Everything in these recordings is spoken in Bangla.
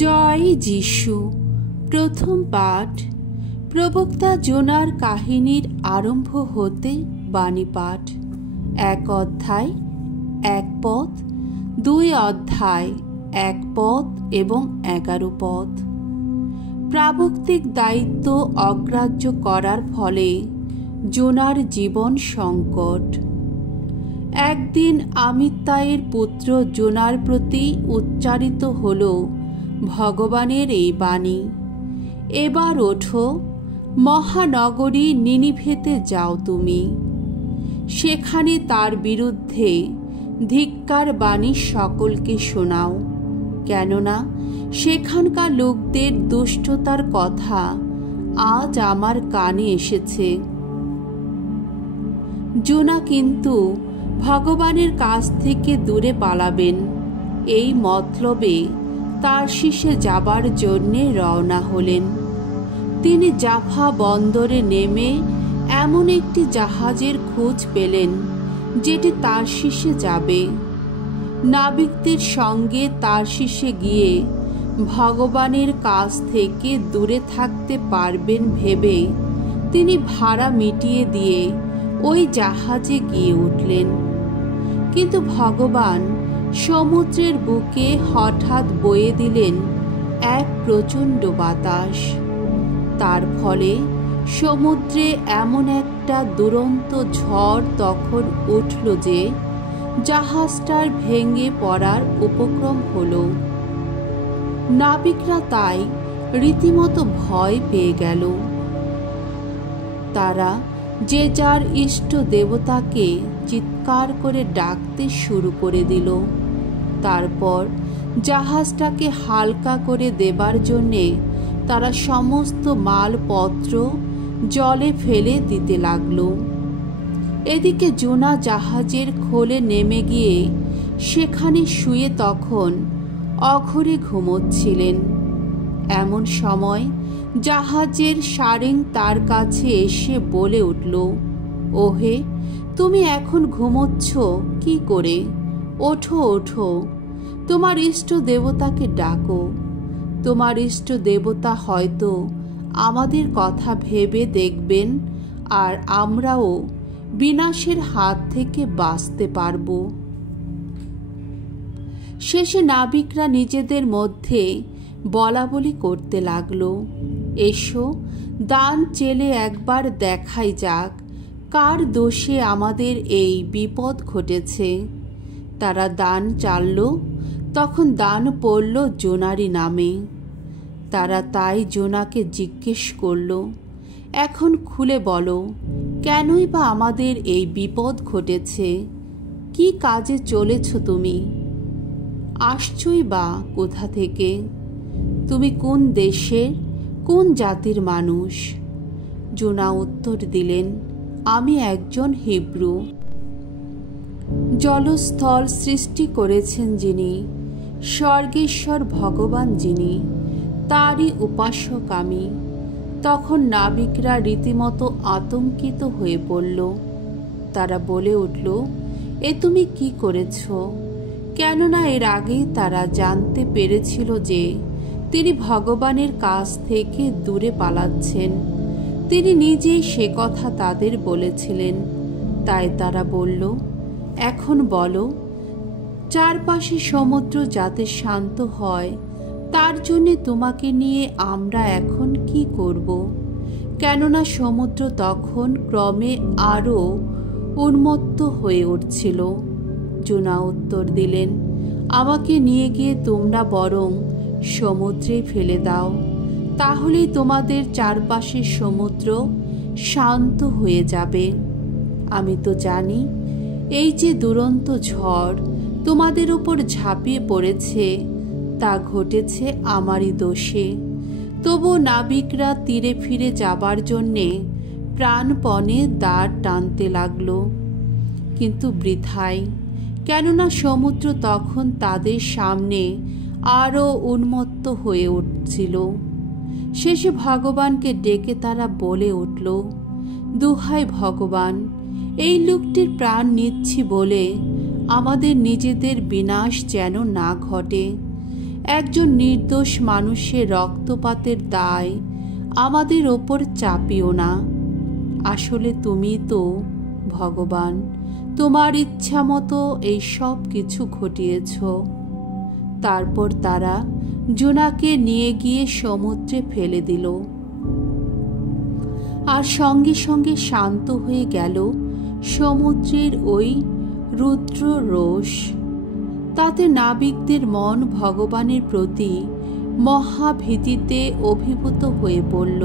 জয় যিশু। প্রথম পাঠ। প্রবক্তা জোনার কাহিনীর আরম্ভ হতে বাণী পাঠ। 1 অধ্যায় 1 পদ, 2 অধ্যায় 1 পদ এবং 11 পদ। প্রাবক্তিক দায়িত্ব অগ্রাহ্য করার ফলে জোনার জীবন সংকট। একদিন আমিত্তাইয়ের পুত্র জোনার প্রতি উচ্চারিত হল ভগবানের এই বাণী, এবার ওঠো, মহানগরী নিনিভেতে যাও তুমি। সেখানে তার বিরুদ্ধে ধিক্কার বাণী সকলকে শোনাও, কেননা সেখানকার লোকদের দুষ্টতার কথা আজ আমার কানে এসেছে। জোনা কিন্তু ভগবানের কাছ থেকে দূরে পালাবেন এই মতলবে তারশিসে যাবার জন্যে রওনা হলেন। তিনি জাফা বন্দরে নেমে এমন একটি জাহাজের খোঁজ পেলেন যেটি তারশিসে যাবে। নাবিকদের সঙ্গে তারশিসে গিয়ে ভগবানের কাছ থেকে দূরে থাকতে পারবেন ভেবে তিনি ভাড়া মিটিয়ে দিয়ে ওই জাহাজে গিয়ে উঠলেন। কিন্তু ভগবান সমুদ্রের বুকে হঠাৎ বয়ে দিলেন এক প্রচণ্ড বাতাস। তার ফলে সমুদ্রে এমন একটা দুরন্ত ঝড় তখন উঠল যে জাহাজটার ভেঙে পড়ার উপক্রম হল। নাবিকরা তাই রীতিমতো ভয় পেয়ে গেল। তারা যে যার ইষ্ট দেবতাকে চিৎকার করে ডাকতে শুরু করে দিল। তারপর জাহাজটাকে হালকা করে দেবার জন্যে তারা সমস্ত মালপত্র জলে ফেলে দিতে লাগল। এদিকে জোনা জাহাজের খোলে নেমে গিয়ে সেখানে শুয়ে তখন অঘরে ঘুমোচ্ছিলেন। এমন সময় জাহাজের সারেং তার কাছে এসে বলে উঠল, ওহে, তুমি এখন ঘুমোচ্ছ কি করে? ওঠো ওঠো, তোমার ইষ্ট দেবতাকে ডাকো। তোমার ইষ্ট দেবতা হয়তো আমাদের কথা ভেবে দেখবেন আর আমরাও বিনাশের হাত থেকে বাঁচতে পারব। শেষে নাবিকরা নিজেদের মধ্যে বলাবলি করতে লাগল, এসো দান চেলে একবার দেখাই যাক কার দোষে আমাদের এই বিপদ ঘটেছে। তারা দান চালল, তখন দান পড়ল জোনারই নামে। তারা তাই জোনাকে জিজ্ঞেস করল, এখন খুলে বলো, কেনই বা আমাদের এই বিপদ ঘটেছে? কি কাজে চলেছ তুমি? আসছই বা কোথা থেকে? তুমি কোন দেশের, কোন জাতির মানুষ? জোনা উত্তর দিলেন, আমি একজন হিব্রু। জলস্থল সৃষ্টি করেছেন যিনি, স্বর্গেশ্বর ভগবান যিনি, তারই উপাসক আমি। তখন নাবিকরা রীতিমতো আতঙ্কিত হয়ে পড়ল। তারা বলে উঠল, এ তুমি কি করেছ? কেননা এর আগেই তারা জানতে পেরেছিল যে তিনি ভগবানের কাছ থেকে দূরে পালাচ্ছেন। তিনি নিজেই সে কথা তাদের বলেছিলেন। তাই তারা বলল, এখন বলো, চারপাশে সমুদ্র যাতে শান্ত হয় তার জন্যে তোমাকে নিয়ে আমরা এখন কি করব? কেননা সমুদ্র তখন ক্রমে আরও উন্মত্ত হয়ে উঠছিল। জোনা উত্তর দিলেন, আমাকে নিয়ে গিয়ে তোমরা বরং সমুদ্রে ফেলে দাও, তাহলেই তোমাদের চারপাশের সমুদ্র শান্ত হয়ে যাবে। আমি তো জানি এই যে দুরন্ত ঝড় তোমাদের উপর ঝাঁপিয়ে পড়েছে তা ঘটেছে আমারই দোষে। তবু নাবিকরা তীরে ফিরে যাবার জন্যে প্রাণপণে দাঁড় টানতে লাগল, কিন্তু বৃথাই। কেননা সমুদ্র তখন তাদের সামনে আরও উন্মত্ত হয়ে উঠছিল। শেষে ভগবানকে ডেকে তারা বলে উঠল, দুহাই ভগবান, এই লোকটির প্রাণ নিচ্ছি বলে আমাদের নিজেদের বিনাশ যেন না ঘটে। একজন নির্দোষ মানুষের রক্তপাতের দায় আমাদের ওপর চাপিও না। আসলে তুমি তো ভগবান, তোমার ইচ্ছা মতো এই সব কিছু ঘটিয়েছ। তারপর তারা জোনাকে নিয়ে গিয়ে সমুদ্রে ফেলে দিল, আর সঙ্গে সঙ্গে শান্ত হয়ে গেল সমুদ্রের ওই রুদ্র রোষ। তাতে নাবিকদের মন ভগবানের প্রতি মহাভীতিতে অভিভূত হয়ে পড়ল।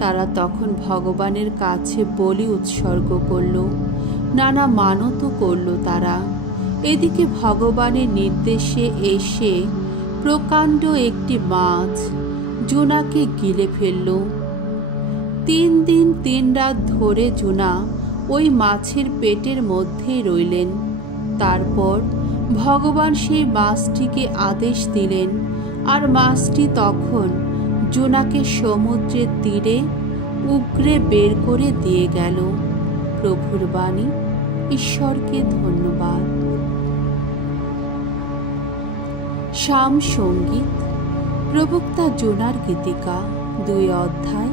তারা তখন ভগবানের কাছে বলি উৎসর্গ করল, নানা মানত করল তারা। এদিকে ভগবানের নির্দেশে এসে প্রকাণ্ড একটি মাছ জোনাকে গিলে ফেলল। 3 দিন 3 রাত ধরে জোনা ওই মাছের পেটের মধ্যেই রইলেন। তারপর ভগবান সেই মাছটিকে আদেশ দিলেন, আর মাছটি তখন জোনাকে সমুদ্রের তীরে উগরে বের করে দিয়ে গেল। প্রভুর বাণী। ঈশ্বরকে ধন্যবাদ। শাম সঙ্গীত। প্রবক্তা জোনার গীতিকা 2 অধ্যায়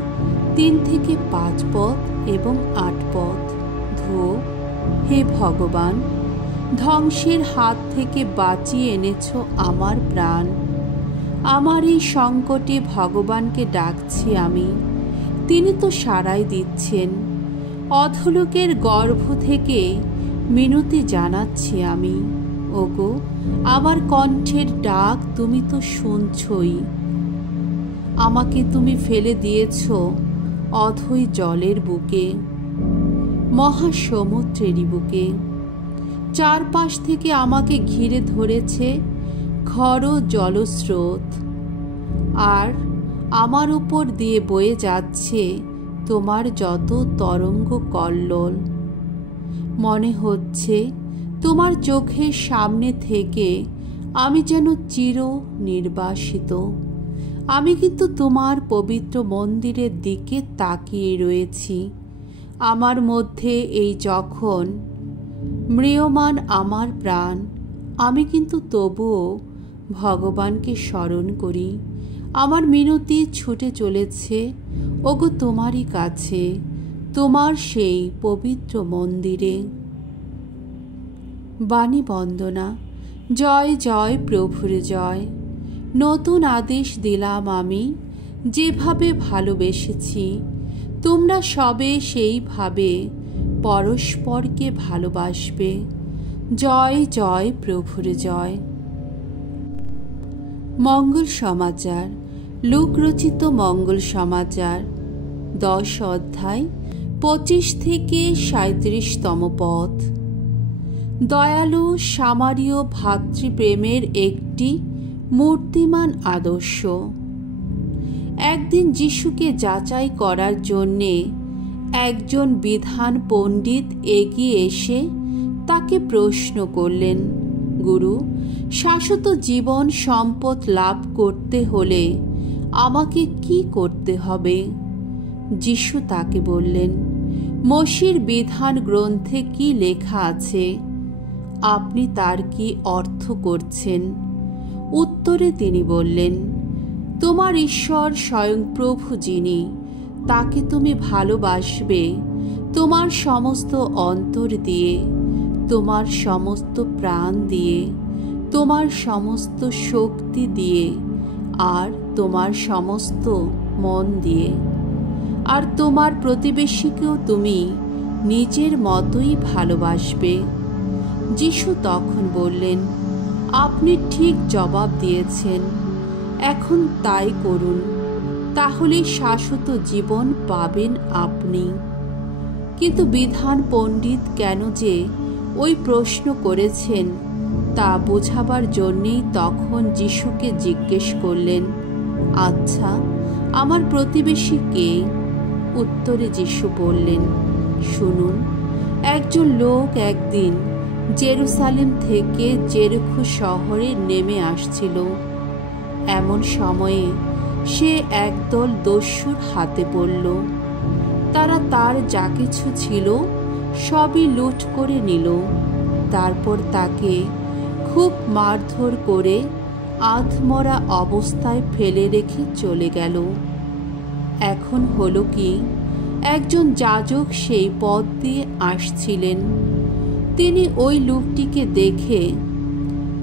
3 থেকে 5 পদ এবং 8 পদ। ধো, হে ভগবান, ধ্বংসের হাত থেকে বাঁচিয়ে এনেছ আমার প্রাণ। আমার এই সংকটে ভগবানকে ডাকছি আমি, তিনি তো সাড়াই দিচ্ছেন। অধোলোকের গর্ভ থেকে মিনতি জানাচ্ছি আমি। ওগো, আমার কণ্ঠের ডাক তুমি তো শুনছই। আমাকে তুমি ফেলে দিয়েছ অথই জলের বুকে, মহাসমুদ্রেরই বুকে। চারপাশ থেকে আমাকে ঘিরে ধরেছে ঘর জলস্রোত, আর আমার উপর দিয়ে বয়ে যাচ্ছে তোমার যত তরঙ্গ কল্লোল। মনে হচ্ছে তোমার চোখের সামনে থেকে আমি যেন চির নির্বাসিত। আমি কিন্তু তোমার পবিত্র মন্দিরের দিকে তাকিয়ে রয়েছি। আমার মধ্যে এই যখন ম্রিয়মান আমার প্রাণ, আমি কিন্তু তবুও ভগবানকে স্মরণ করি। আমার মিনতি ছুটে চলেছে ওগো তোমারই কাছে, তোমার সেই পবিত্র মন্দিরে। বাণী বন্দনা। জয় জয় প্রভুর জয়। নতুন আদেশ দিলাম আমি, যেভাবে ভালোবেসেছি তোমরা সবে সেইভাবে পরস্পরকে ভালোবাসবে। জয় জয় প্রভুর জয়। মঙ্গল সমাচার। লুক রচিত মঙ্গল সমাচার 10 অধ্যায় 25 থেকে 37তম পদ। দয়ালু সামারীয় ভাতৃপ্রেমের একটি মূর্তিমান আদর্শ। একদিন যিশুকে যাচাই করার জন্যে একজন বিধান পণ্ডিত এগিয়ে এসে তাকে প্রশ্ন করলেন, গুরু, শাশ্বত জীবন সম্পদ লাভ করতে হলে আমাকে কি করতে হবে? যিশু তাকে বললেন, মোশির বিধান গ্রন্থে কি লেখা আছে, আপনি তার কি অর্থ করছেন? উত্তরে তিনি বললেন, তোমার ঈশ্বর স্বয়ং প্রভু যিনি, তাকে তুমি ভালোবাসবে তোমার সমস্ত অন্তর দিয়ে, তোমার সমস্ত প্রাণ দিয়ে, তোমার সমস্ত শক্তি দিয়ে, আর তোমার সমস্ত মন দিয়ে। আর তোমার প্রতিবেশীকেও তুমি নিজের মতোই ভালোবাসবে। যিশু তখন বললেন, আপনি ঠিক জবাব দিয়েছেন, এখন তাই করুন, তাহলে শাশ্বত জীবন পাবেন আপনি। কিন্তু বিধান পণ্ডিত কেন যে ওই প্রশ্ন করেছেন তা বোঝাবার জন্যেই তখন যিশুকে জিজ্ঞেস করলেন, আচ্ছা, আমার প্রতিবেশী কে? উত্তরে যিশু বললেন, শুনুন, একজন লোক একদিন জেরুসালেম থেকে জেরিকো শহরে নেমে আসছিল। এমন সময়ে সে একদল দস্যুর হাতে পড়ল। তারা তার যা কিছু ছিল সবই লুট করে নিল। তারপর তাকে খুব মারধর করে আধমরা অবস্থায় ফেলে রেখে চলে গেল। এখন হলো কি, একজন যাজক সেই পথ দিয়ে আসছিলেন। তিনি ওই লোকটিকে দেখে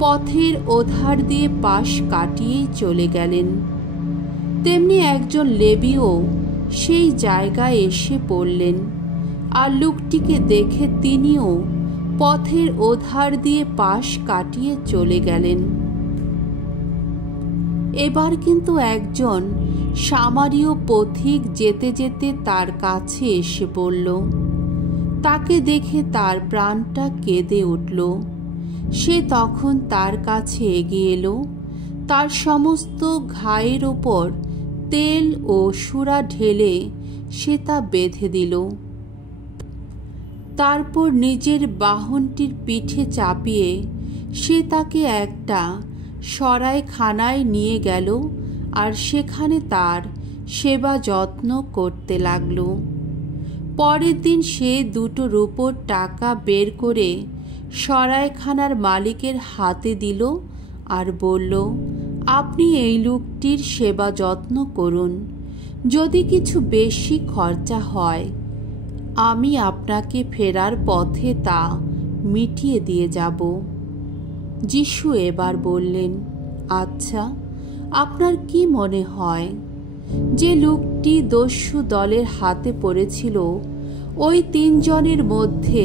পথের ওধার দিয়ে পাশ কাটিয়েই চলে গেলেন। তেমনি একজন লেবীও সেই জায়গায় এসে পড়লেন, আর লোকটিকে দেখে তিনিও পথের ওধার দিয়ে পাশ কাটিয়ে চলে গেলেন। এবার কিন্তু একজন সামারীয় পথিক যেতে যেতে তার কাছে এসে পড়ল। তাকে দেখে তার প্রাণটা কেঁদে উঠল। সে তখন তার কাছে এগিয়ে এলো, তার সমস্ত ঘায়ের ওপর তেল ও সুরা ঢেলে সে তা বেঁধে দিল। তারপর নিজের বাহনটির পিঠে চাপিয়ে সে তাকে একটা সরাইখানায় নিয়ে গেল, আর সেখানে তার সেবা যত্ন করতে লাগল। পরের দিন সে 2 রূপোর টাকা বের করে সরাইখানার মালিকের হাতে দিল আর বলল, আপনি এই লোকটির সেবা যত্ন করুন। যদি কিছু বেশি খরচা হয়, আমি আপনাকে ফেরার পথে তা মিটিয়ে দিয়ে যাব। যিশু এবার বললেন, আচ্ছা, আপনার কি মনে হয় যে লোকটি দস্যু দলের হাতে পড়েছিল, ওই 3 জনের মধ্যে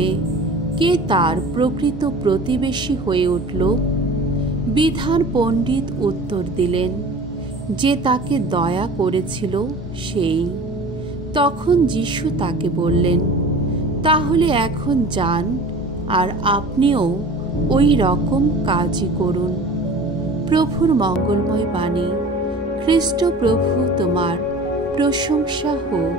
কে তার প্রকৃত প্রতিবেশী হয়ে উঠল? বিধান পণ্ডিত উত্তর দিলেন, যে তাকে দয়া করেছিল সেই। তখন যিশু তাকে বললেন, তাহলে এখন যান, আর আপনিও ওই রকম কাজই করুন। প্রভুর মঙ্গলময় বাণী। খ্রিস্ট প্রভু তোমার প্রশংসা হোক।